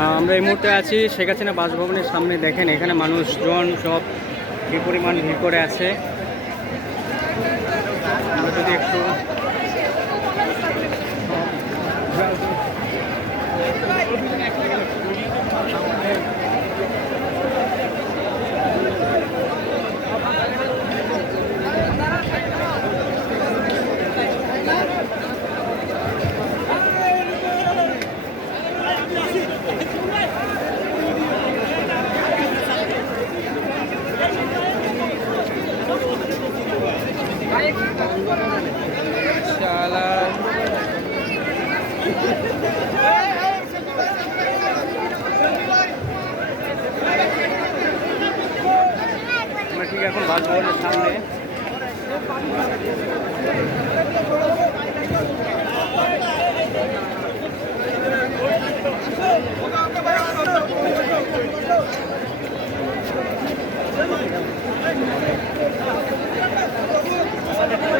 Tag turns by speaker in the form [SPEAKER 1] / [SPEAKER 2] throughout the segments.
[SPEAKER 1] আমরা এই মুহূর্তে আছি শেখ হাসিনা বাসভবনের সামনে। দেখেন এখানে মানুষজন সব কি পরিমাণ ভিড় করে আছে। আমরা যদি একটু আমরা ঠিক এখন বাসভবনের সামনে।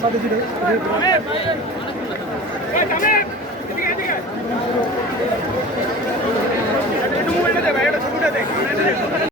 [SPEAKER 2] সাথে